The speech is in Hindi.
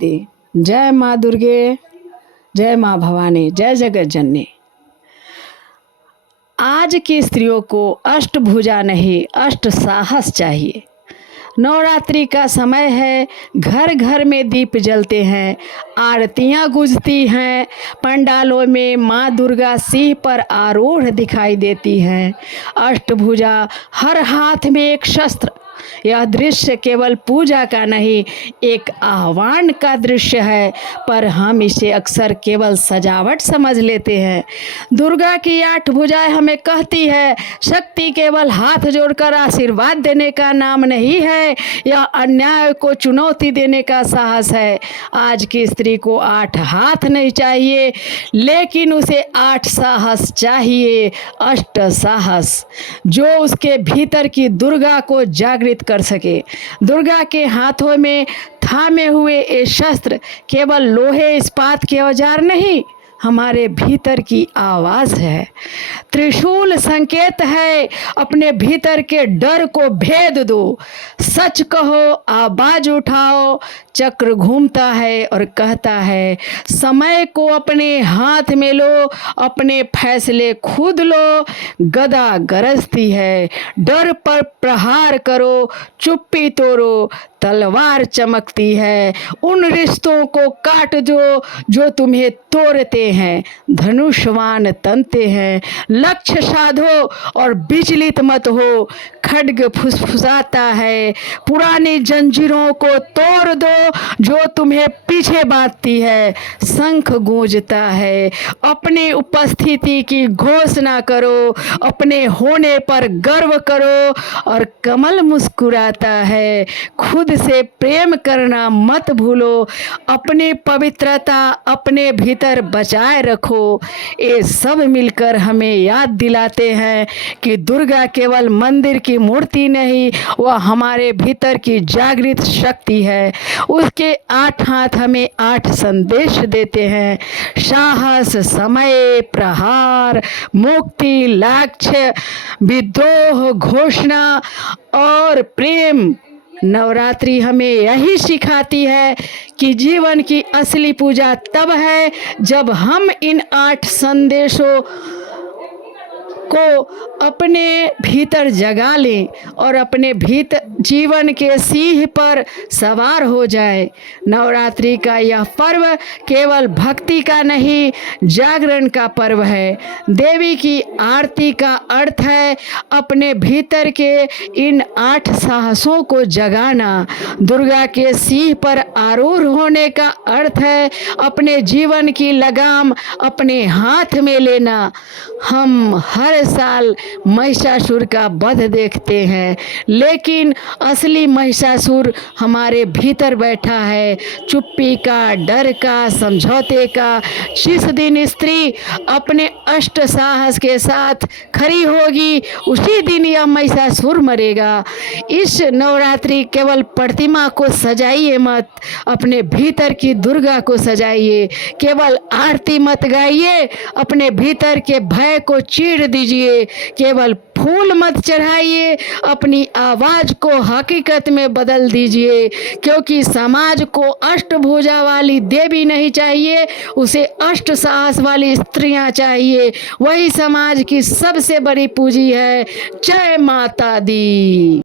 दे। जय माँ दुर्गे, जय माँ भवानी, जय जगत जननी। आज की स्त्रियों को अष्टभुजा नहीं, अष्ट साहस चाहिए। नवरात्रि का समय है, घर घर में दीप जलते हैं, आरतियां गूंजती हैं, पंडालों में माँ दुर्गा सिंह पर आरूढ़ दिखाई देती हैं। अष्टभुजा, हर हाथ में एक शस्त्र। यह दृश्य केवल पूजा का नहीं, एक आह्वान का दृश्य है, पर हम इसे अक्सर केवल सजावट समझ लेते हैं। दुर्गा की 8 भुजाएं हमें कहती है, शक्ति केवल हाथ जोड़कर आशीर्वाद देने का नाम नहीं है, यह अन्याय को चुनौती देने का साहस है। आज की स्त्री को 8 हाथ नहीं चाहिए, लेकिन उसे 8 साहस चाहिए, अष्ट साहस, जो उसके भीतर की दुर्गा को जागृत कर सके। दुर्गा के हाथों में थामे हुए ये शस्त्र केवल लोहे इस्पात के औजार नहीं, हमारे भीतर की आवाज़ है। त्रिशूल संकेत है, अपने भीतर के डर को भेद दो, सच कहो, आवाज उठाओ। चक्र घूमता है और कहता है, समय को अपने हाथ में लो, अपने फैसले खुद लो। गदा गरजती है, डर पर प्रहार करो, चुप्पी तोड़ो। तलवार चमकती है, उन रिश्तों को काट दो जो तुम्हें तोड़ते हैं। धनुषवान तनते हैं, लक्ष्य साधो और विचलित मत हो। खड्ग फुसफुसाता है, पुरानी जंजीरों को तोड़ दो जो तुम्हें पीछे बांधती है। शंख गूंजता है, अपनी उपस्थिति की घोषणा करो, अपने होने पर गर्व करो। और कमल मुस्कुराता है, खुद से प्रेम करना मत भूलो, अपनी पवित्रता अपने भीतर बचाए रखो। ये सब मिलकर हमें याद दिलाते हैं कि दुर्गा केवल मंदिर की मूर्ति नहीं, वह हमारे भीतर की जागृत शक्ति है। उसके 8 हाथ हमें 8 संदेश देते हैं, साहस, समय, प्रहार, मुक्ति, लक्ष्य, विद्रोह, घोषणा और प्रेम। नवरात्रि हमें यही सिखाती है कि जीवन की असली पूजा तब है जब हम इन 8 संदेशों को अपने भीतर जगा लें और अपने भीतर जीवन के सिंह पर सवार हो जाए। नवरात्रि का यह पर्व केवल भक्ति का नहीं, जागरण का पर्व है। देवी की आरती का अर्थ है अपने भीतर के इन 8 साहसों को जगाना। दुर्गा के सिंह पर आरूढ़ होने का अर्थ है अपने जीवन की लगाम अपने हाथ में लेना। हम हर साल महिषासुर का वध देखते हैं, लेकिन असली महिषासुर हमारे भीतर बैठा है, चुप्पी का, डर का, समझौते का। जिस दिन स्त्री अपने अष्ट साहस के साथ खड़ी होगी, उसी दिन यह महिषासुर मरेगा। इस नवरात्रि केवल प्रतिमा को सजाइए मत, अपने भीतर की दुर्गा को सजाइए। केवल आरती मत गाइए, अपने भीतर के भय को चीर दीजिए। केवल फूल मत चढ़ाइए, अपनी आवाज को हकीकत में बदल दीजिए। क्योंकि समाज को अष्टभुजा वाली देवी नहीं चाहिए, उसे अष्ट साहस वाली स्त्रियां चाहिए। वही समाज की सबसे बड़ी पूंजी है। जय माता दी।